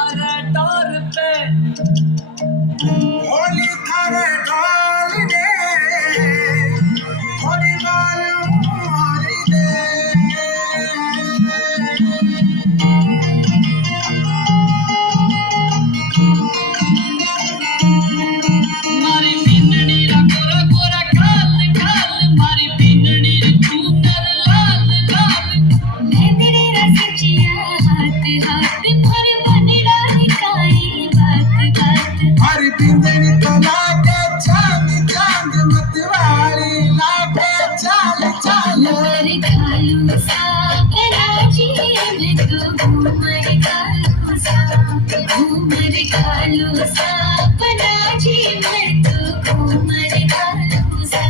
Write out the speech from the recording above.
अरे टोर पे होली थारे ढोल दे होली मारी दे मारी पिंडनी रा कोरा कोरा खाल खाल मारी पिंडनी रे चूनर लाल लाल मेहंदी रा सचिया हाथ हाथ भर बनिड़ा काई बात बात हरी पिंजरी तो लागे चांद चांद मतवाली लागे चाल चाल मर खालू सा नाची में तू घूमर खालू सा घूमर खालू सा नाची में तू घूमर खालू सा